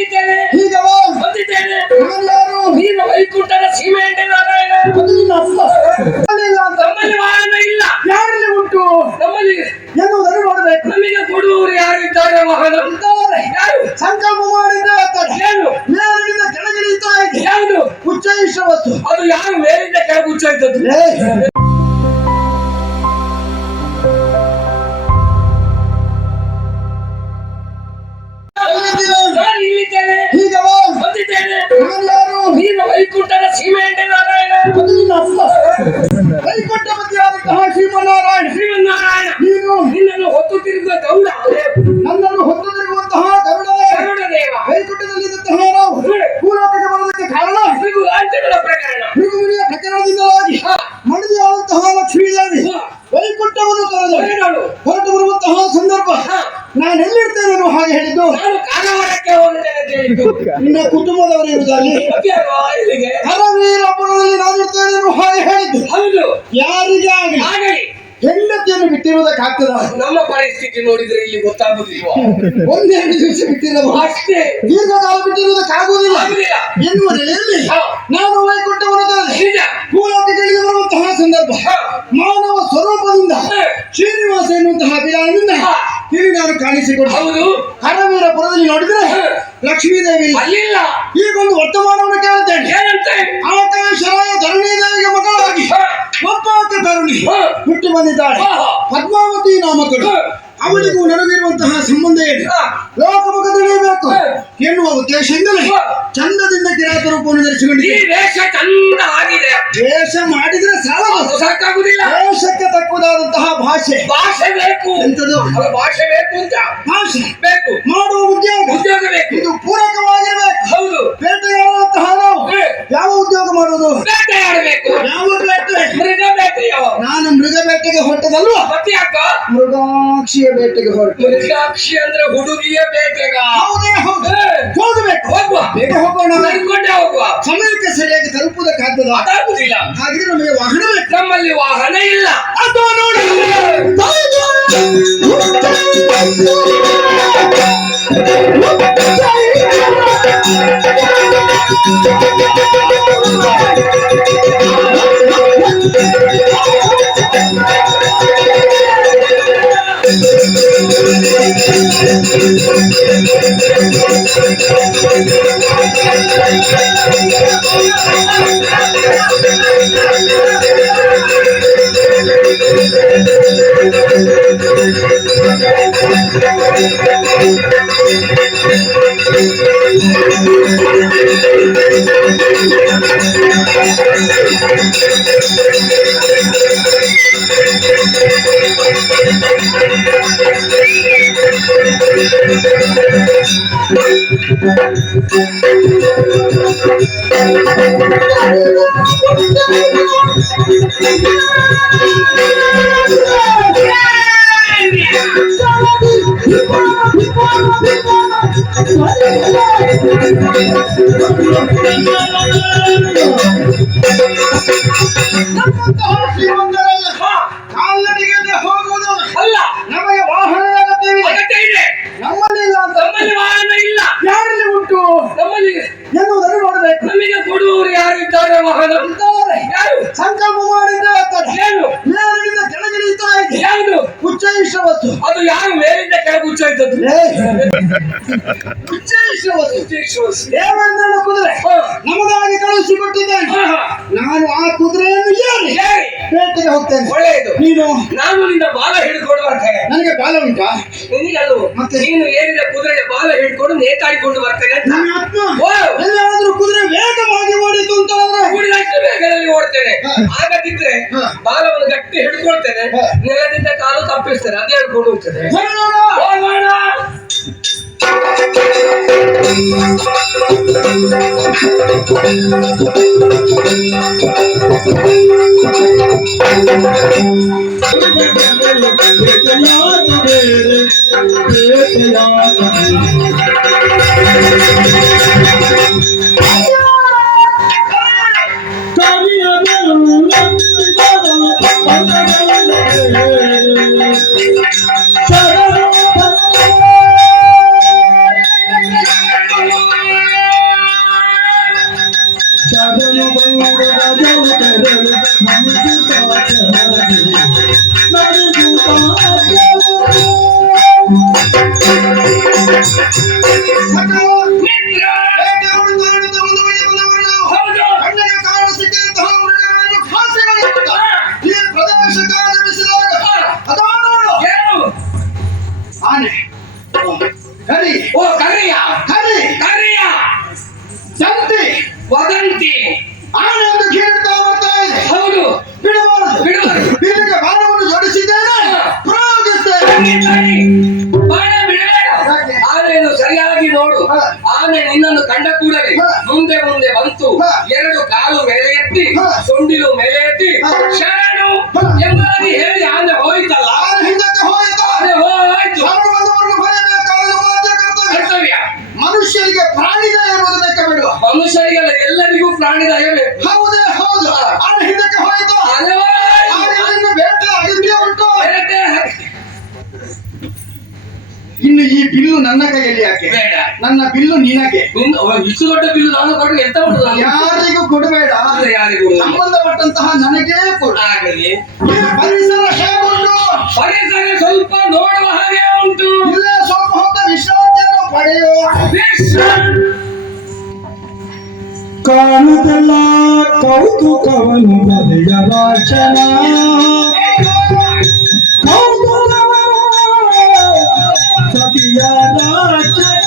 ಇಲ್ಲಿದ್ದೇನೆ. ಹೀಗೆ ಬಂದಿದ್ದೇನೆ. ನಾನು ಯಾರು? ನೀನು ವೈಕುಂಠದ ಸೀಮೆ ಎಣ್ಣೆ ನಾರಾಯಣ. ನಮ್ಮಲ್ಲಿ ವಾಹನ ಇಲ್ಲ. ಯಾರಲ್ಲಿ ಉಂಟು ನಮ್ಮಲ್ಲಿ ಎನ್ನುವುದನ್ನು ನೋಡಬೇಕು. ನಮಗೆ ಕೊಡುವವರು ಯಾರು ಇದ್ದಾರೆ? ವಾಹನ ಇದ್ದಾರೆ. ಯಾರು? ಸಂಕಲ್ಪ ಮಾಡಿದ್ರೆ ಏನು? ಮೇಲಿನಿಂದ ಕೆಳಗಿಳಿಯುತ್ತಾ ಇದೆ. ಯಾವುದು? ಉಚ್ಚೈಶ್ರವಸ್ತು. ಅದು ಯಾರು ಮೇಲಿಂದ ಕೆಳಗೆ ಉಚ್ಚಾಯಿತದ್ದು? ನಾನು ಇಲ್ಲಿದ್ದೇನೆ. ಹೀಗೆ ಬಂದಿದ್ದೇನೆ. ನಾನು ಯಾರು? ನೀನು ವೈಕುಂಠದ ಸೀಮೆ ಎಣ್ಣೆ ನಾರಾಯಣ. ವೈಕುಂಠ ಮಧ್ಯಾದಂತಹ ಶ್ರೀಮನ್ನಾರಾಯಣ. ಶ್ರೀಮನ್ನಾರಾಯಣ. ನೀನು ನಿನ್ನನ್ನು ಹೊತ್ತು ತಿರುಗುವ ಗೌಡ. ನನ್ನನ್ನು ಹೊತ್ತು ತಿರುಗುವಂತಹ ಗರುಡ ದೇವ. ವೈಕುಂಠದಲ್ಲಿದ್ದಂತಹ ನಾವು ಭೂಲೋಕಕ್ಕೆ ಬರುವುದಕ್ಕೆ ಕಾರಣ ಭೃಗುರಾಜ್ಯಗಳ ಪ್ರಕರಣ. ಭೃಗುಮುನಿಯ ಪ್ರಕರಣದಿಂದಲಾಗಿ ಮಡದಿಯಾದಂತಹ ಲಕ್ಷ್ಮೀದೇವಿ ವೈಕುಂಠವನ್ನು ತೊರೆದು ಹೊರಟು ಬರುವಂತಹ ಸಂದರ್ಭ ನಾನು ಎಲ್ಲಿರ್ತೇನೆ ಹಾಗೆ ಹೇಳಿದ್ದು. ನಾನು ಕಾರವಾರಕ್ಕೆ ಹೋಗುತ್ತೇನೆ ಅಂತ ಹೇಳಿದ್ದು. ನಿನ್ನ ಕುಟುಂಬದವರು ಇರುವುದಲ್ಲಿ ಇಲ್ಲಿಗೆ ಹರವೀರಪುರದಲ್ಲಿ ನಾನು ಇರ್ತೇನೆ ಹಾಗೆ ಹೇಳಿದ್ದು. ಹೌದು. ಯಾರಿಗೆ ಆಗಲಿ ಹೆಂಡತಿಯನ್ನು ಬಿಟ್ಟಿರುವುದಕ್ಕಾಗ್ತದ? ನಮ್ಮ ಪರಿಸ್ಥಿತಿ ನೋಡಿದ್ರೆ ಇಲ್ಲಿ ಗೊತ್ತಾಗುದಿಲ್ವಾ? ಒಂದೆರಡು ದಿವಸ ಬಿಟ್ಟಿರಬಹುದು ಅಷ್ಟೇ. ದೀರ್ಘಕಾಲ ಬಿಟ್ಟಿರುವುದಕ್ಕಾಗುವುದಿಲ್ಲ ಎನ್ನುವ ನೆಲೆಯಲ್ಲಿ ನಾನು ವೈಕುಂಠವನ್ನು ತೊರೆದೆ ಭೂಲೋಕಕ್ಕೆ ಇಳಿದು ಬರುವಂತಹ ಸಂದರ್ಭ ಮಾನವ ಸ್ವರೂಪದಿಂದ ಶ್ರೀನಿವಾಸ ಎನ್ನುವಂತಹ ಬಿರಾನಿಂದ ಇಲ್ಲಿ ನಾನು ಕಾಣಿಸಿಕೊಂಡು ಹೌದು ಹರವೀರಪುರದಲ್ಲಿ ನೋಡಿದ್ರೆ ಲಕ್ಷ್ಮೀದೇವಿ ಅಲ್ಲಿಲ್ಲ. ಈಗೊಂದು ವರ್ತಮಾನವನ್ನು ಕೇಳುತ್ತೇನೆ. ಏನಂತೆ? ಆಕಾಶರಾಯ ಧರಣಿದೇವಿಗೆ ಮಗಳಾಗಿ ಒಬ್ಬಾಕೆ ತರುಣಿ ಹುಟ್ಟಿ ಬಂದಿದ್ದಾಳೆ. ಪದ್ಮಾವತಿ ನಾಮಕಳು. ಅವಳಿಗೂ ನನಗಿರುವಂತಹ ಸಂಬಂಧ ಏನು? ಲೋಕಮುಖ ತಿಳಿಯಬೇಕು ಎನ್ನುವ ಉದ್ದೇಶದಿಂದಲೇ ಚಂದದಿಂದ ಕಿರಾತ ರೂಪವನ್ನು ಧರಿಸಿಕೊಂಡಿದ್ದೆ. ವೇಷ ಚಂದ ಆಗಿದೆ. ವೇಷ ಮಾಡಿದ್ರೆ ಸಾಕಾಗುದಿಲ್ಲ. ವೇಷಕ್ಕೆ ತಕ್ಕುದಾದಂತಹ ಭಾಷೆ ಬೇಕು. ಎಂತದು? ಭಾಷೆ ಬೇಕು ಅಂತ. ಭಾಷೆ ಬೇಕು. ಮಾಡುವ ಉದ್ಯೋಗ ಬೇಕು. ಇದು ಪೂರಕವಾಗಿರ್ಬೇಕು. ಹೌದು. ಬೇಟೆಯಾಡುವಂತಹ ನಾವು ಯಾವ ಉದ್ಯೋಗ ಮಾಡುವುದು? ಬೇಟೆಯಾಡಬೇಕು. ಯಾವ ಬೇಟೆ? ಮೃಗ ಬೇಟೆ. ನಾನು ಮೃಗ ಬೇಟೆಗೆ ಹೊರಟದಲ್ವಾ? ಮತ್ತೆ ಯಾಕ? ಮೃಗಾಕ್ಷಿಯ ಬೇಟೆಗೆ ಹೊರಟು. ಮೃಗಾಕ್ಷಿ ಅಂದ್ರೆ ಹುಡುಗಿಯ ಬೇಟೆಗ? ಹೌದೇ ಹೌದು. ಹೋಗಬೇಕು. ಹೋಗುವ. ಬೇಗ ಹೋಗೋಣ. ನಡ್ಕೊಂಡೇ ಹೋಗುವ. ಸಮಯಕ್ಕೆ ಸರಿಯಾಗಿ ತಲುಪುವುದಕ್ಕಾಗ್ತದ? ಅದಾಗುದಿಲ್ಲ. ಹಾಗಿದ್ರೆ ನಮಗೆ ವಾಹನ ಬೇಕು. ನಮ್ಮಲ್ಲಿ ವಾಹನ ಇಲ್ಲ. ಅದು ನೋಡಿ ಕಾಲ್ನಡಿಗೆಯಲ್ಲಿ ಹೋಗುವುದು ಅಲ್ಲ. ನಮಗೆ ವಾಹನದ ಅಗತ್ಯ ಇದೆ. ನಮ್ಮಲ್ಲಿ ಇಲ್ಲ ಅಂತ. ನಮ್ಮಲ್ಲಿ ವಾಹನ ಇಲ್ಲ. ಯಾರಲ್ಲಿ ಉಂಟು? ನಮ್ಮಲ್ಲಿ ಎನ್ನುವುದನ್ನು ನೋಡಬೇಕು. ನಮಗೆ ಕೊಡುವವರು ಯಾರು ಇದ್ದಾರೆ? ವಾಹನ ಇದ್ದಾರೆ. ಯಾರು? ಸಂಕಲ್ಪ ಮಾಡಿದ್ರೆ ಏನು? ಮೇಲಿನಿಂದ ಕೆಳಗಿಳಿಯುತ್ತಾ ಇದೆ. ಯಾವುದು? ಉಚ್ಚೈಶ್ರವಸ್ತು. ಅದು ಯಾರು ಮೇಲಿಂದ ಕೆಳಗೆ ಉಚ್ಚಾಯಿತದ್ದು? ಉಚ್ಚೈಶ್ರವಸ್ತು. ದೇವೇಂದ್ರನ ಕುದುರೆ ನಮಗಾಗಿ ಕಳುಹಿಸಿಕೊಟ್ಟಿದ್ದೇನೆ. ನಾನು ಆ ಕುದುರೆಯನ್ನು ಏರಿ ಬೇಟೆಗೆ ಹೋಗ್ತೇನೆ. ಒಳ್ಳೆಯದು. ನೀನು? ನಾನು ನಿನ್ನ ಬಾಲ ಹಿಡಿದುಕೊಂಡು ಬರ್ತೇನೆ. ನನಗೆ ಬಾಲ ಉಂಟಾ? ನಿನಗಲ್ವ? ಮತ್ತೆ ನೀನು ಏರಿದ ಕುದುರೆಯ ಬಾಲ ಹಿಡ್ಕೊಂಡು ನೇತಾಡಿಕೊಂಡು ಬರ್ತೇನೆ ಅಂತ. ಎಲ್ಲಾದ್ರೂ ಕುದುರೆ ವೇಗವಾಗಿ ಓಡಿತು ಅಂತ ಕೂಡಿದಷ್ಟು ವೇಗದಲ್ಲಿ ಓಡ್ತೇನೆ. ಆಗದಿದ್ರೆ ಬಾಲವನ್ನು ಗಟ್ಟಿ ಹಿಡ್ಕೊಳ್ತೇನೆ. ನೆಲದಿಂದ ಕಾಲು ತಪ್ಪಿಸ್ತೇನೆ. ಅದೇ ಹೇಳ್ಕೊಂಡು ಹೋಗ್ತೇನೆ. ಮಿತ್ರ. ಹೌದು. ಕಣ್ಣಿಗೆ ಕಾಣಿಸಿದಂತಹ ಮೃಗಗಳನ್ನು ಖಾಸೆಗಳಿಂದ ಈ ಪ್ರದೇಶ ಕಾಣಿಸಿದಾಗ ಅದಾ ನೋಡು ಏನು? ಆನೆ ಕರಿ ಓ ಕರಿಯ ಕರಿ ಕರಿಯ ಜಂತಿ ವದಂತಿ. ಆನೆ ಎಂದು ಕೇಳ್ತಾ ಬರ್ತಾ ಇದೆ. ಹೌದು. ಬಿಡಬಾರದು ಬಿಡಬಾರದು. ಇಲ್ಲಿಗೆ ಬಾಣವನ್ನು ಜೋಡಿಸಿದ್ದೇನೆ ಪ್ರಯೋಗಿಸ್ತೇನೆ. ಸರಿ. ಬಾಣ ಬಿಡಬೇಡ. ಯಾಕೆ? ಆನೆಯನ್ನು ಸರಿಯಾಗಿ ನೋಡು. ಹ. ಆನೆ ನಿನ್ನನ್ನು ಕಂಡ ಕೂಡಲೇ ಹ. ಮುಂದೆ ಮುಂದೆ ಬಂತು. ಹ. ಎರಡು ಕಾಲು ಮೇಲೆ ಎತ್ತಿ ಹ. ಸೊಂಡಿಲು ಮೇಲೆ ಎತ್ತಿ ಹ. ಶರಣು ಹ. ಎಂಬುದಾಗಿ ಹೇಳಿ ಆನೆ ಹೋಯ್ತಲ್ಲ. ಆನೆ ಹಿಂದಕ್ಕೆ ಹೋಯಿತು. ಆನೆ ಹೋಯ್ತು. ಸರ್ವವನ್ನು ಬರಬೇಕಾದ ಮಾತ್ರ ಕರ್ತವ್ಯ. ಕರ್ತವ್ಯ. ಮನುಷ್ಯರಿಗೆ ಪ್ರಾಣಿದಯ ಇರುವುದು ಲೆಕ್ಕ ಬಿಡುವ. ಮನುಷ್ಯರಿಗೆಲ್ಲ ಎಲ್ಲರಿಗೂ ಪ್ರಾಣಿದಯ ಬೇಕು. ಹೌದೇ ಹೌದು. ಆನೆ ಹಿಂದಕ್ಕೆ ಹೋಯಿತು. ಆನೆ ಹೋಯ್ತು. ಆನೆಯನ್ನು ಬೇಟೆ ಅಗತ್ಯ ಉಂಟು. ಬೇಟೆ ಇನ್ನು ಈ ಬಿಲ್ಲು ನನ್ನ ಕೈಯಲ್ಲಿ ಯಾಕೆ? ಬೇಡ. ನನ್ನ ಬಿಲ್ಲು ನಿನಗೆ. ಇಷ್ಟು ದೊಡ್ಡ ಬಿಲ್ಲು ನಾನು ಕೊಟ್ಟರೆ ಎಂತ ಮಾಡುದು ನಾನು? ಯಾರಿಗೂ ಕೊಡಬೇಡ. ಯಾರಿಗೂ ಸಂಬಂಧಪಟ್ಟಂತಹ ನನಗೇ ಕೊಡು. ಆಗಲಿ. ಈ ಪರಿಸರ ಹೇಗುಂಟು? ಪರಿಸರ ಸ್ವಲ್ಪ ನೋಡುವ ಹಾಗೆ ಉಂಟು. ಇಲ್ಲೇ ಸ್ವಲ್ಪ ಹೊತ್ತ ವಿಶ್ರಾಂತಿಯನ್ನು ಪಡೆಯೋ. ಕಾಣುತ್ತಲ್ಲ ಕೌತುಕವನ್ನು ಬರೆಯ ವಾಚನ ಸತಿಯ ರಾಚನ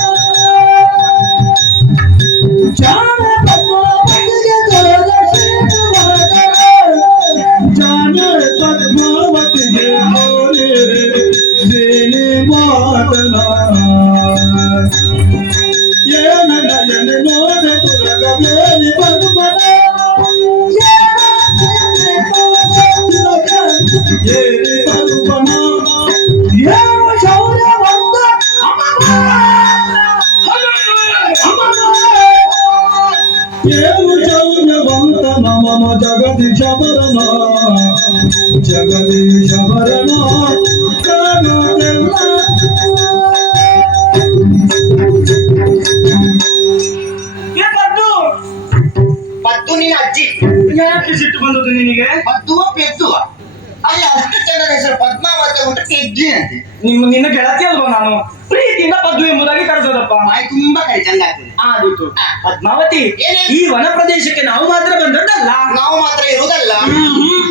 ಜಾನ ಪದ್ಮಾವತಿಗೆ ಮೋರೆ ಸೇನೆ ಮಾತನ ಏನ ನಯನ ನೋಡ ತುರಗ ಬೇಲಿ ಪದ್ಮನ ಏರಿ ಪದ್ಮನ ಯಾವ ಶೌರ್ಯ ಬಂದ ಏನು ಶೌರ್ಯವಂತ ನಮ ಜಗದೀಶ ಭರಣ ಜಗದೀಶ ಭರಣ ಕಾಣುವುದೆಲ್ಲ ಪದ್ದು ನಿನ್ನ ಅಜ್ಜಿ. ಯಾಕೆ ಸಿಟ್ಟು ಬಂದದ್ದು ನಿನಗೆ? ಪದ್ದುವ ಪೆದ್ದುವ ಅಲ್ಲಿ ಅಷ್ಟು ಜನರ ಹೆಸರು ಪದ್ಮಾವತಿ ಉಂಟು ಪೆದ್ದಿ ಅಂತೆ. ನಿನ್ನ ಗೆಳತಿ ಅಲ್ವಾ ನಾನು? ಪ್ರೀತಿಯಿಂದ ಪದ್ದು ಎಂಬುದಾಗಿ ಕರೆದದಪ್ಪ. ಮಾಯಿ ತುಂಬಾ ಕೈ ಚಂದ ಆಗ್ತದೆ. ಆದಿತ್ತು. ಪದ್ಮಾವತಿ, ಏನೇ? ಈ ವನ ಪ್ರದೇಶಕ್ಕೆ ನಾವು ಮಾತ್ರ ಬಂದದ್ದಲ್ಲ. ನಾವು ಮಾತ್ರ ಇರುವುದಲ್ಲ.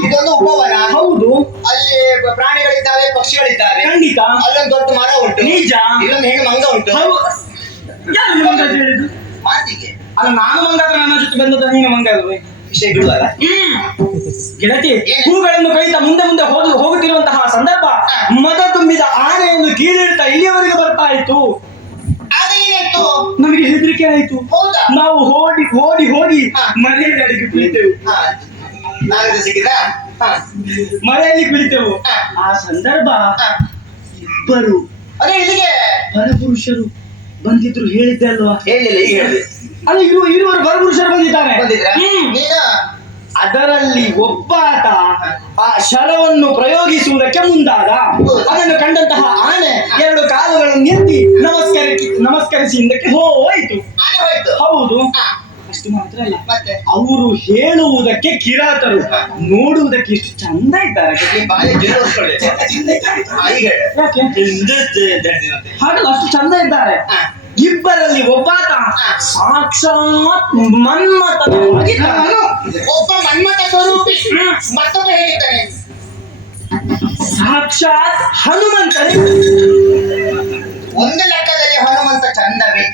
ಇದೊಂದು ಉಪವನ. ಹೌದು, ಅಲ್ಲಿ ಪ್ರಾಣಿಗಳಿದ್ದಾವೆ, ಪಕ್ಷಿಗಳಿದ್ದಾವೆ. ಖಂಡಿತ. ಅಲ್ಲೊಂದು ದೊಡ್ಡ ಮರ ಉಂಟು. ನಿಜ. ಇಲ್ಲೊಂದು ಹೆಣ್ಣು ಮಂಗ ಉಂಟು. ಯಾರು ಮಂಗ ಅಂತ ಹೇಳಿದ್ದು? ಮಾತಿಗೆ ಅಲ್ಲ, ನಾನು ಮಂಗ ಆದ್ರೆ ನನ್ನ ಜೊತೆ ಬಂದದ ನೀನು ಮಂಗ ಅಲ್ವೇ? ವಿಷಯ ಬಿಡುವಲ್ಲ. ಗೆಳತಿ, ಏನು? ಹೂಗಳನ್ನು ಕೈತ ಮುಂದೆ ಮುಂದೆ ಹೋಗುತ್ತಿರುವಂತಹ ಸಂದರ್ಭ ಮದ ತುಂಬಿದ ಆನೆಯನ್ನು ಕೀಳಿಡ್ತಾ ಇಲ್ಲಿಯವರೆಗೆ ಬರ್ತಾ ಇತ್ತು. ಆಗ ಏನಾಯ್ತು? ನಮಗೆ ಹೆದರಿಕೆ ಆಯ್ತು. ಹೌದಾ? ನಾವು ಓಡಿ ಓಡಿ ಹೋಗಿ ಹಾ. ಮನೆಯಲ್ಲಿ ಅಡಿಗೆ ಕುಳಿತೆವು. ನಾಗದ ಸಿಕ್ಕಿದ. ಮನೆಯಲ್ಲಿ ಕುಳಿತೆವು. ಹಾ. ಆ ಸಂದರ್ಭ ಇಬ್ಬರು ಅದೇ ಇಲ್ಲಿಗೆ ಪರಪುರುಷರು ಬಂದಿದ್ರು, ಹೇಳಿದ್ದೆ ಅಲ್ವಾ? ಹೇಳಿಲ್ಲ, ಈಗ ಹೇಳಿದೆ. ಅಲ್ಲ, ಇರುವರು ಪರಪುರುಷರು ಬಂದಿದ್ದಾರೆ. ಬಂದಿದ್ರ ಹ್ಮ್. ನೀನ ಅದರಲ್ಲಿ ಒಬ್ಬಾತ ಆ ಶರವನ್ನು ಪ್ರಯೋಗಿಸುವುದಕ್ಕೆ ಮುಂದಾದ. ಅದನ್ನು ಕಂಡಂತಹ ಆನೆ ಎರಡು ಕಾಲುಗಳನ್ನು ಎತ್ತಿ ನಮಸ್ಕರಿಸಿ ಹಿಂದಕ್ಕೆ ಹೋಯ್ತು. ಆನೆ ಹೋಯ್ತು. ಹೌದು, ಹಾ. ಅಷ್ಟು ಮಾತ್ರ ಅಲ್ಲ, ಮತ್ತೆ ಅವರು ಹೇಳುವುದಕ್ಕೆ ಕಿರಾತರು, ನೋಡುವುದಕ್ಕೆ ಎಷ್ಟು ಚಂದ ಇದ್ದಾರೆ. ಈ ಬಾಯಿ ಜೀರ್ಣಿಸ್ಕೊಳ್ಳಿ. ಈಗ ಹೇಳು. ಯಾಕೆ ಹಾಗಲ್ಲ, ಅಷ್ಟು ಚಂದ ಇದ್ದಾರೆ. ಹಾ. ಇಬ್ಬರಲ್ಲಿ ಒಬ್ಬಾತ ಸಾಕ್ಷಾತ್ ಮನ್ಮಥನ ನಾನು ಒಬ್ಬ ಮನ್ಮಥ ಸ್ವರೂಪಿ, ಮತ್ತೊಬ್ಬ ಹೇಳಿದ್ದಾನೆ ಸಾಕ್ಷಾತ್ ಹನುಮಂತನೇ. ಒಂದು ಲೆಕ್ಕದಲ್ಲಿ ಹನುಮಂತ ಚಂದವೇ,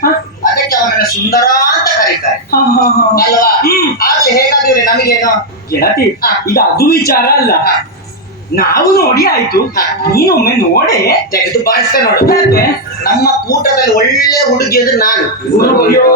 ಅದಕ್ಕೆ ಅವನನ್ನ ಸುಂದರ ಅಂತ ಕರೀತಾರೆ ಹಾ, ಹಾ, ಹಾ. ಅಲ್ವಾ? ಹ್ಮ್. ಆಗ್ಲಿ ಹೇಗಾದ್ರೆ ನಮಗೇನು. ಗೆಳತಿ, ಹಾ. ಈಗ ಅದು ವಿಚಾರ ಅಲ್ಲ. ಹಾ. ನಾವು ನೋಡಿ ಆಯ್ತು, ಹಾ. ನೀನೊಮ್ಮೆ ನೋಡೆ. ತೆಗೆದು ಬಾರಿಸ್ತಾ ನೋಡು. ಯಾಕೆ? ನಮ್ಮ ಕೂಟದಲ್ಲಿ ಒಳ್ಳೆ ಹುಡುಗಿ ಅಂದ್ರೆ ನಾನು. ಅಯ್ಯೋ.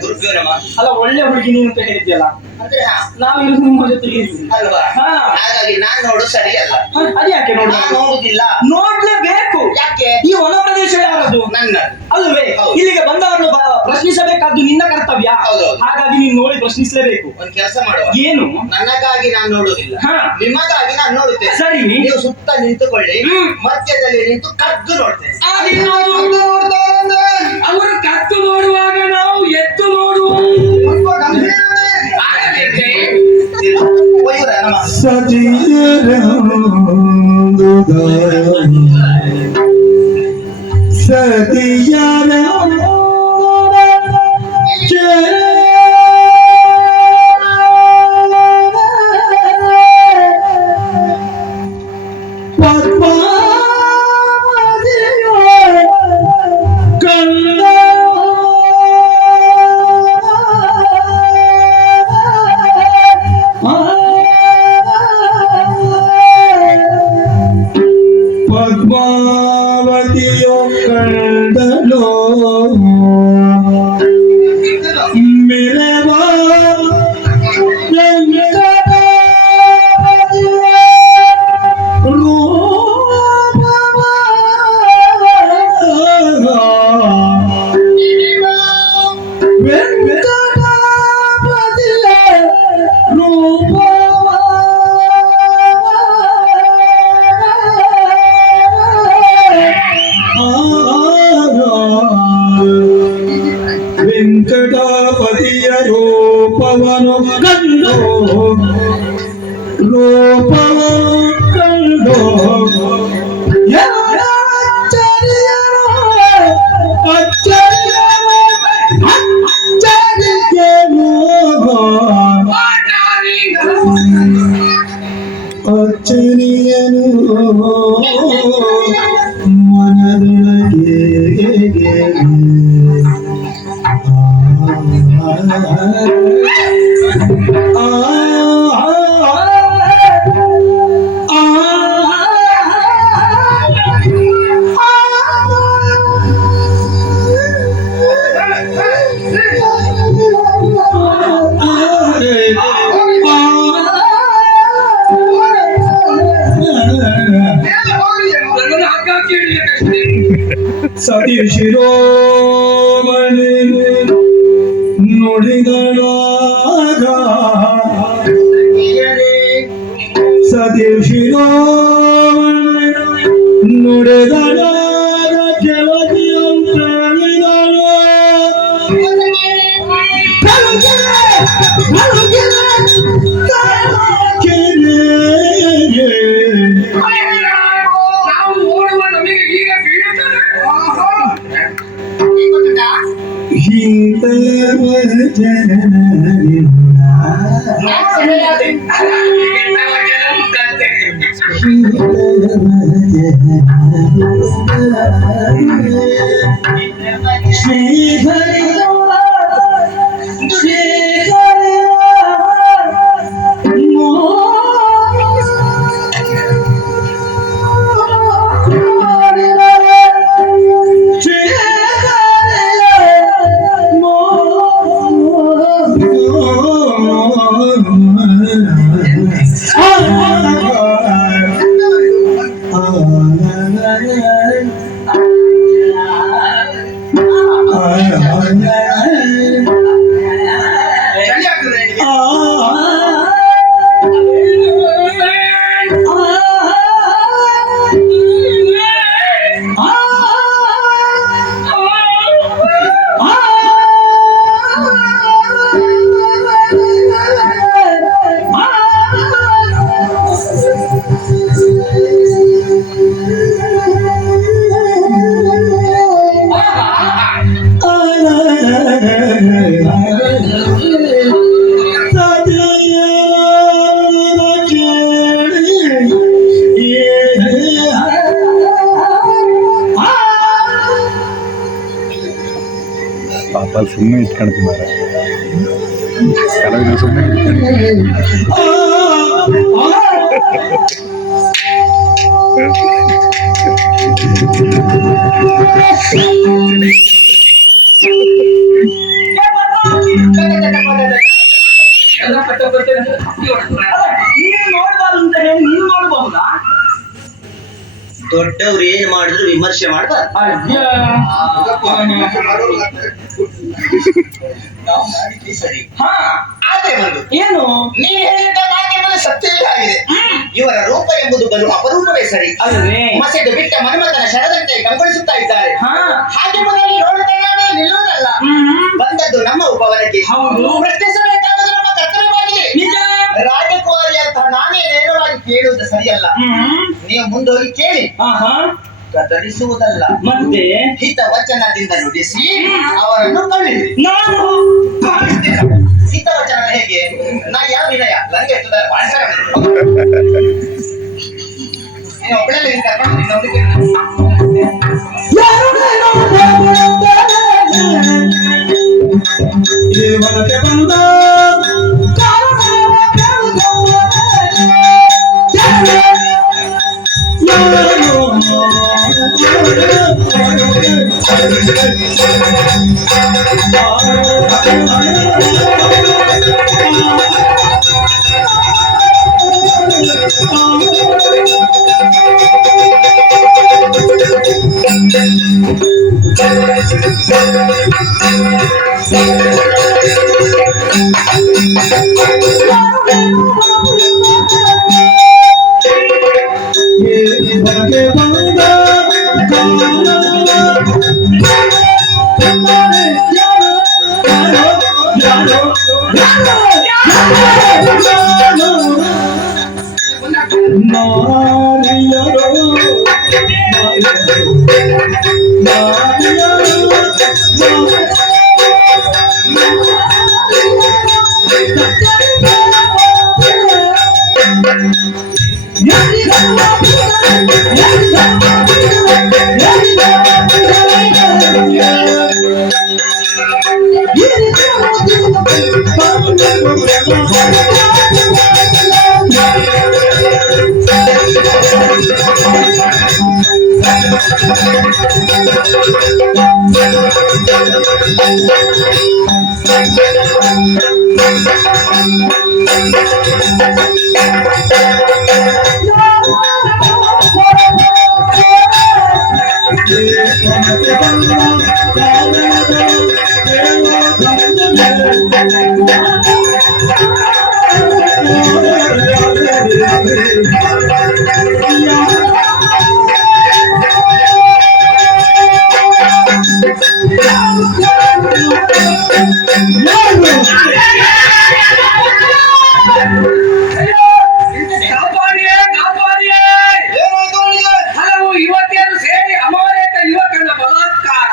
ಗುರುಪೇ ನಮ. ಅಲ್ಲ, ಒಳ್ಳೆ ಹುಡುಗಿ ನೀನು ಅಂತ ಹೇಳಿದ್ಯಲ್ಲ, ಅಂದ್ರೆ ನಾವು ಇರೋದು ನಿಮ್ಮ ಜೊತೆಗೆ ಇರ್ತೀವಿ. ಅಲ್ವಾ? ಹಾ. ಹಾಗಾಗಿ ನಾನ್ ನೋಡು ಸರಿಯಲ್ಲ. ಅದ್ಯಾಕೆ ನೋಡ? ನಾನ್ ನೋಡುದಿಲ್ಲ. ನೋಡ್ಲೇಬೇಕು. ಯಾಕೆ? ಈ ವನ ಪ್ರದೇಶ ಯಾರದು? ನನ್ನ ಅಲ್ವೇ? ಹೌದು. ಇಲ್ಲಿಗೆ ಬಂದವರನ್ನು ಪ್ರಶ್ನಿಸಬೇಕಾದ್ದು ನಿನ್ನ ಕರ್ತವ್ಯ. ಹೌದೌದು. ಹಾಗಾಗಿ ನೀನು ನೋಡಿ ಪ್ರಶ್ನಿಸಲೇಬೇಕು. ಒಂದ್ ಕೆಲಸ ಮಾಡುವ. ಏನು? ನನಗಾಗಿ ನಾನು ನೋಡುದಿಲ್ಲ, ಹಾ. ನಿಮಗಾಗಿ ನಾನು ನೋಡುತ್ತೇನೆ. ಸರಿ. ನೀವು ಸುತ್ತ ನಿಂತುಕೊಳ್ಳಿ, ಹ್ಮ್. ಮಧ್ಯದಲ್ಲಿ ನಿಂತು ಕದ್ದು ನೋಡ್ತೇನೆ. ಅದೇನದು? ಅವರು ಕತ್ತು ನೋಡುವಾಗ ನಾವು ಎತ್ತು ನೋಡುವ. ಒಯ್ಯುರ ನಮ್ಮ ಸತಿಯರಂದುದ ಸತಿಯನ ಪದ್ಮಾವತಿಯೋ ಕಂಡಲೋ ಮಿಲವ ವೆಂಕಟಾಪತಿಯ ರೂಪವನು ಕಂಡು ಅಚ್ಚರಿಯನು ಮನದೊಳಗೆ ನನ್ನನ್ನು ಹಗ್ಗಾಕಿ ಹಿಡಿಯಬೇಕಷ್ಟೇ. ಸತಿ ಶಿರೋಮಣಿ ನುಡಿದಳಾಗ ಸತಿ ಶಿರೋಮಣಿ ನುಡಿದಳಾಗ ಕೆಲದಿಯಂತಳಿದಳು ನಾವು ಓಡುವ ನಮಗೆ ಈಗ ಬೀಳುತ್ತದೆ. ಪಾಪ ಸುಮ್ಮನೆ ಇಟ್ಕೊಳ್ತಿ ಮಾರ ಕಲಾವಿದ್ರು ಸುಮ್ಮನೆ ಎಲ್ಲ ಪಟ್ಟ ಪಟ್ಟ ಹತ್ತಿ ಹೊಡ್ತಾರೆ. ನೀನು ನೋಡ್ಬಾರ್ದು ಅಂತ ಹೇಳಿ ನೀನು ನೋಡ್ಬಹುದಾ? ದೊಡ್ಡವ್ರು ಏನ್ ಮಾಡಿದ್ರು ವಿಮರ್ಶೆ ಮಾಡ್ಬಾರ್ದು. ನಾವು ಮಾಡಿದ್ವಿ ಸರಿ. ಹಾ, ಆದ್ರೆ ಒಂದು ಏನು ನೀವು ಹೇಳಿದ ಮಾಧ್ಯಮದ ಸತ್ಯವೇ ಆಗಿದೆ. ಇವರ ರೂಪ ಎಂಬುದು ಬಲು ಅಪರೂಪವೇ ಸರಿ. ಅಲ್ವೇ? ಮಸೆದು ಬಿಟ್ಟ ಮನ್ಮಥನ ಶರದಂತೆ ಕಂಗೊಳಿಸುತ್ತಾ ಇದ್ದಾರೆ. ಹಾ, ಹಾಗೆ ಮೊದಲು ನೋಡುತ್ತೇನೆ ನಿಲ್ಲುವುದಲ್ಲ. ಬಂದದ್ದು ನಮ್ಮ ಉಪವನಕ್ಕೆ. ಹೌದು. ಪ್ರಶ್ನಿಸಬೇಕಾದದ್ದು ನಮ್ಮ ಕರ್ತವ್ಯವಾಗಿದೆ. ನಿಜ. ರಾಜಕುಮಾರಿ ಅಂತ ನಾನೇ ನೇರವಾಗಿ ಕೇಳುವುದು ಸರಿಯಲ್ಲ. ನೀವು ಮುಂದೋಗಿ ಕೇಳಿ. ಆಹಾ, ಗದರಿಸುವುದಲ್ಲ, ಮತ್ತೆ ಹಿತ ವಚನದಿಂದ ನುಡಿಸಿ ಅವರನ್ನು ಕಳಿಸಿ. ನಾನು ಹಿತ ವಚನ ಹೇಗೆ? ನಯ ವಿನಯ ನಂಗೆ ಒಬ್ಬಳಲ್ಲಿ ಕರ್ಕೊಂಡು ಇನ್ನೊಂದಕ್ಕೆ ಜೀವನಕ್ಕೆ ಬಂದ ಕಾಪಾಡಿಯೇ ಕಾಪಾಡಿಯೇ. ಏನಾಯ್ತು ಅವನಿಗೆ? ಹಲವು ಯುವತಿಯರು ಸೇರಿ ಅಮಾಯಕ ಯುವಕನ ಬಲಾತ್ಕಾರ.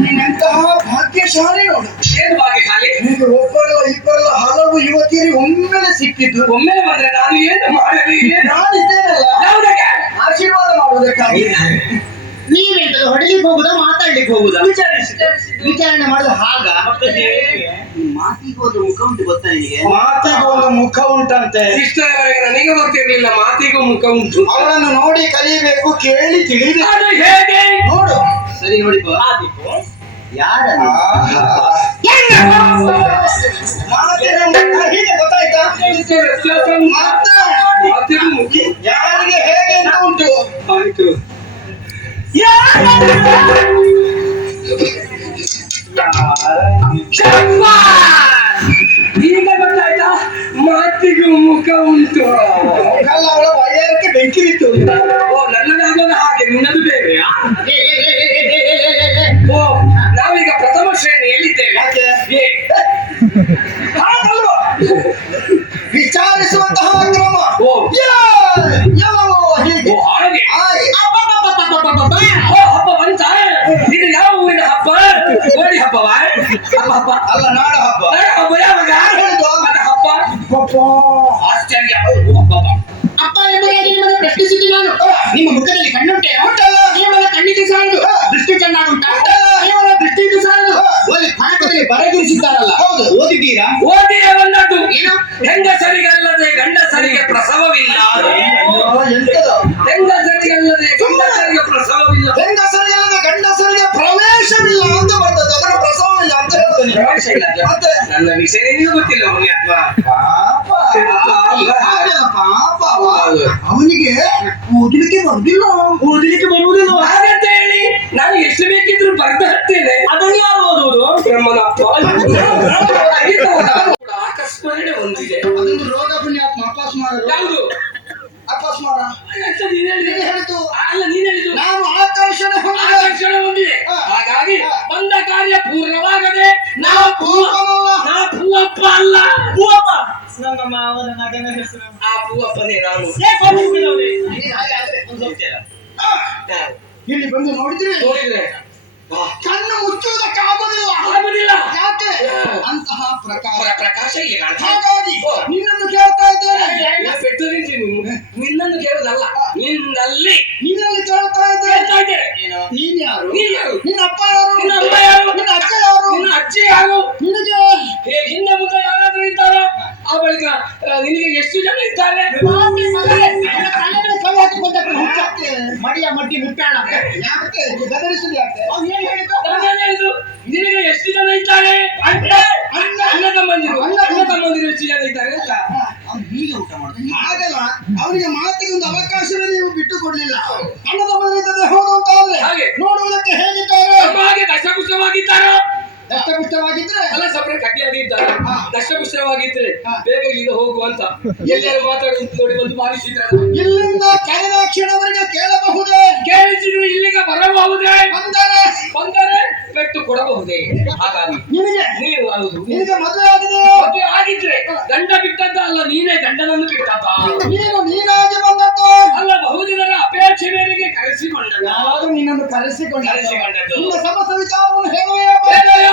ನೀನೆಂತಹ ಭಾಗ್ಯಶಾಲಿ ನೋಡು. ಏನು ಭಾಗ್ಯಶಾಲಿ? ನಿಮಗೆ ಒಬ್ಬರಲ್ಲ ಇಬ್ಬರಲ್ಲ ಹಲವು ಯುವತಿಯರಿಗೆ ಒಮ್ಮೆಲೆ ಸಿಕ್ಕಿದ್ದು. ಒಮ್ಮೆ ಬಂದ್ರೆ ನಾನು ಏನು ಮಾಡಲಿ? ನಾನಿದ್ದೇನಲ್ಲ ಯಾವುದಕ್ಕೆ? ಆಶೀರ್ವಾದ ಮಾಡುವುದಕ್ಕಾಗಿ. ನೀವೆಂತದ್ದು ಹೊಡಿಲಿಕ್ಕೆ ಹೋಗುದಾ ಮಾತಾಡ್ಲಿಕ್ಕೆ ಹೋಗುದಾ? ವಿಚಾರಣೆ ಮಾಡುದು ಹಾಗ. ಮಾತಿಗೊಂದು ಮುಖ ಉಂಟು ಗೊತ್ತಾ ನಿನಗೆ? ಮಾತಿಗೊಂದು ಮುಖ ಉಂಟಂತೆ. ಇಷ್ಟರವರೆಗೆ ನನಗೆ ಗೊತ್ತಿರ್ಲಿಲ್ಲ ಮಾತಿಗೂ ಮುಖ ಉಂಟು. ಅವಳನ್ನು ನೋಡಿ ಕಲಿಬೇಕು, ಕೇಳಿ ತಿಳಿಬೇಕು. ಅದು ಹೇಗೆ? ನೋಡು ಸರಿ ನೋಡಿಕೋ. ಯಾರ ಹೀಗೆ ಗೊತ್ತಾಯ್ತಾ? ಇಷ್ಟು ವ್ಯತ್ಯಾಸ ಮಾತಿಗೂ ಮುಖ. ಯಾರಿಗೆ ಹೇಗೆ ಅಂತ ಉಂಟು. ಆಯ್ತು. ಈಗ ಗೊತ್ತಾಯ್ತಾ? ಮಾತಿಗೂ ಮುಖ ಉಂಟು. ಕಲ್ಲ ಅವಳ ವಯಕ್ಕೆ ಬೆಂಕಿ ಬಿತ್ತು. ಓ ನನ್ನದಾಗೋದು ಹಾಗೆ, ನಿನ್ನದು ಬೇರೆಯಾ? ಓ ನಾವೀಗ ಪ್ರಥಮ ಶ್ರೇಣಿಯಲ್ಲಿದ್ದೇವೆ. ಯಾಕೆ? ಏ, ಹಾಗಲ್ವಾ? ವಿಚಾರಿಸುವಂತಹ ಕ್ರಮ. ಓ ಹೀಗೆ ಓ ಹಾಗೆ. ಹಾಗೆ. ಓ ಹಬ್ಬ ಬಂತ? ಇದು ಯಾವ ಊರಿನ ಹಬ್ಬ? ಕೋಳಿ ಹಬ್ಬವಾ? ಹಬ್ಬ ಅಲ್ಲ ನಾಡ ಹಬ್ಬ. ಹಬ್ಬ ಯಾವಾಗ? ಹೇಳಿದ್ದು? ಅದು ಹಬ್ಬ. ಆಶ್ಚರ್ಯ. ಹಬ್ಬ ಅಪ್ಪ ಎಂಬುದಾಗಿ ನಿಮ್ಮನ್ನು ಪ್ರಶ್ನಿಸಿದ್ದು ನಾನು. ನಿಮ್ಮ ಮುಖದಲ್ಲಿ ಕಣ್ಣುಂಟೆ? ಉಂಟಲ್ಲ. ಕೇವಲ ಕಣ್ಣಿಗೆ ಸಾಲದು, ದೃಷ್ಟಿ ಚೆನ್ನಾಗುಂಟ? ಕೇವಲ ದೃಷ್ಟಿಗೆ ಸಾಲದು. ಒಂದು ಫಲಕದಲ್ಲಿ ಬರೆದಿರಿಸಿದ್ದಾರಲ್ಲ, ಹೌದು. ಓದಿದ್ದೀರಾ? ಓದಿಯೇ ಬಂದದ್ದು. ಏನು? ಹೆಂಗಸರಿಗಲ್ಲದೆ ಗಂಡಸರಿಗೆ ಪ್ರಸವವಿಲ್ಲ. ಎಂತದ? ಹೆಂಗಸರಿಗಲ್ಲದೆ ಗಂಡಸರಿಗೆ ಪ್ರಸವವಿಲ್ಲ. ಹೆಂಗಸರಿಗೆಲ್ಲದ ಗಂಡಸರಿಗೆ ಪ್ರವೇಶವಿಲ್ಲ ಅಂತ ಬರ್ತದೆ, ಅದರ ಪ್ರಸವವಿಲ್ಲ ಅಂತ ಹೇಳ್ತಾನೆ. ಪ್ರವೇಶ ಇಲ್ಲ ಅದು. ಮತ್ತೆ ನನ್ನ ವಿಷಯ ನಿನಗೆ ಗೊತ್ತಿಲ್ಲ ಪುಣ್ಯಾತ್ಮ. ಪಾಪ ಹಾಗಲ್ಲ, ಪಾಪ ಅವ. ಅವನಿಗೆ ಓದಲಿಕ್ಕೆ ಬರುದಿಲ್ಲ. ಓದಲಿಕ್ಕೆ ಬರುವುದಿಲ್ಲ. ಹಾಗಂತ ಹೇಳಿ ನಾನು ಎಷ್ಟು ಬೇಕಿದ್ರು ಬರ್ದು ಹತ್ತೇನೆ. ಅದನ್ನು ಯಾರು ಓದುವುದು? ಬ್ರಹ್ಮನಪ್ಪ. ಆಕಸ್ಮರಣೆ ಹೊಂದಿದೆ. ಅದೊಂದು ರೋಗ ಪುಣ್ಯಾತ್ಮ. ಅಪಸ್ಮಾರ. ಯಾವುದು? ಅಪಸ್ಮಾರ ಎಂತ ನೀನ್ ಹೇಳಿದ್ದು? ಹೇಳಿದ್ದು. ಅಲ್ಲ ನೀನ್ ಹೇಳಿದ್ದು. ನಾನು ಆಕರ್ಷಣೆ ಹೊಂದಿದೆ. ಆಕರ್ಷಣೆ ಹೊಂದಿದೆ. ಹಾಗಾಗಿ ಬಂದ ಕಾರ್ಯ ಪೂರ್ಣವಾಗದೆ ನಾ ಪೂವಪ್ಪ ಅಲ್ಲ. ಹೂವಪ್ಪ ನನ್ನ ಮಾವನ ಮಗನ ಹೆಸರು. ಆ ಪೂವಪ್ಪನೇ ನಾನು. ಏ, ಸ್ವಾಮಿ ಹುಟ್ಟಿದವನೇ. ಹಾಗಾದ್ರೆ ಒಂದು ಹೋಗ್ತೀರಾ? ನೋಡಿದ್ರೆ ನೋಡಿದ್ರೆ ಕಣ್ಣು ಮುಚ್ಚುವುದಕ್ಕೆ ಆಗೋದಿಲ್ಲ. ಆಗುದಿಲ್ಲ. ಯಾಕೆ ಹಾ. ಅಂತಹ ಪ್ರಕಾರ. ಪ್ರಕಾಶ ಇಲ್ಲಿ ಕಾಣ್ತಾ ಹಾಗಾಗಿ ಓ. ನಿನ್ನನ್ನು ಕೇಳ್ತಾ ಇದ್ದೇನೆ. ಪೆಟ್ಟು ನಿಂತೀನಿ ನಿನ್ನನ್ನು ಕೇಳುದಲ್ಲ ನಿನ್ನಲ್ಲಿ ನಿನ್ನಲ್ಲಿ ಕೇಳ್ತಾ ಇದ್ದೇನೆ. ಕೇಳ್ತಾ ಇದ್ದೇನೆ. ನೀನ್ ಯಾರು? ನೀನ್ ಯಾರು? ನಿನ್ನ ಅಪ್ಪ ಯಾರು? ನಿನ್ನ ಅಮ್ಮ ಯಾರು? ನಿನ್ನ ಅಜ್ಜ ಯಾರು? ನಿನ್ನ ಅಜ್ಜಿ ಯಾರು? ನಿನಗೆ ಹಿಂದೆ ಮುಂದೆ ಯಾರಾದ್ರೂ ಇದ್ದಾರೋ ಆ ಬಳಿಕ ನಿನಗೆ ಎಷ್ಟು ಜನ ಇದ್ದಾರೆ? ಪಾಪಿ ಮಗನೇ, ನನ್ನ ತಲೆ ಮೇಲೆ ಕೈ ಹಾಕಿಕೊಂಡಕ್ಕೆ ಹುಚ್ಚಾಗ್ತೆ. ಮಡಿಯ ಮಡ್ಡಿ ಮುಟ್ಟಾಳ ಯಾಕೆ ಗದರಿಸುದು ಯಾಕೆ? ಅವ್ನು ಏನ್ ಹೇಳಿದ್ದು? ನಾನೇನ್ ಹೇಳಿದ್ದು? ನಿನಗೆ ಎಷ್ಟು ಜನ ಇದ್ದಾರೆ? ಅಣ್ಣ ತಮ್ಮಂದಿರು ಎಷ್ಟು ಜನ ಇದ್ದಾರೆ ಅಂತ. ಅವ್ನು ಹೀಗೆ ಊಟ ಮಾಡುದು ಹಾಗಲ್ಲ. ಅವನಿಗೆ ಮಾತಿಗೆ ಒಂದು ಅವಕಾಶವೇ ನೀವು ಬಿಟ್ಟು ಕೊಡ್ಲಿಲ್ಲ. ಅಣ್ಣದ ಮನೆಯಿದ್ದದೆ ಹೋಗು ಅಂತ ಆದ್ರೆ ಹಾಗೆ. ನೋಡುವುದಕ್ಕೆ ಹೇಗಿದ್ದಾರೆ? ನಮ್ಮ ಹಾಗೆ ದಶಪುಷ್ಟವಾಗಿದ್ದಾರೋ? ದಷ್ಟಪುಷ್ಟವಾಗಿದ್ರೆ ಅಲ್ಲ ಸಪ್ರೆ ಕಟ್ಟಿಯಾಗಿ ಇದ್ದಾರೆ. ಹಾ. ದಶಪುಷ್ಟವಾಗಿದ್ರೆ ಹಾ. ಬೇಗ ಇಲ್ಲಿಂದ ಹೋಗು ಅಂತ ಎಲ್ಲರೂ ಮಾತಾಡುವುದು ನೋಡಿ ಬಂದು ಬಾರಿಸಿದ್ದಾರೆ. ಇಲ್ಲಿಂದ ಕರೆದಾಕ್ಷಣವರೆಗೆ ಕೇಳಬಹುದೇ? ಕೇಳಿಸಿದ್ರು ಇಲ್ಲಿಗೆ ಬರಬಹುದೇ? ಬಂದರೆ ಪೆಟ್ಟು ಕೊಡಬಹುದೇ? ಹಾಗಾಗಿ ನಿನಗೆ ನೀನು ಹೌದು ನಿನಗೆ ಮದುವೆ ಆಗಿದೆ. ಮದುವೆ ಆಗಿದ್ರೆ ಗಂಡ ಬಿಟ್ಟದ್ದ ಅಲ್ಲ ನೀನೇ ಗಂಡನನ್ನು ಬಿಟ್ಟದ್ದ ನೀನಾಗಿ ಬಂದದ್ದು ಅಲ್ಲ ಬಹುದಿನರ ಅಪೇಕ್ಷೆ ಮೇರೆಗೆ ಕರೆಸಿಕೊಂಡ ಯಾರಾದ್ರೂ ನಿನ್ನನ್ನು ಕರೆಸಿಕೊಂಡದ್ದು. ಕರೆಸಿಕೊಂಡದ್ದು ನಿನ್ನ ಸಮಸ್ತ ವಿಚಾರವನ್ನು ಹೇಳುವೆಯಾ? ಹೇಳಯ್ಯ.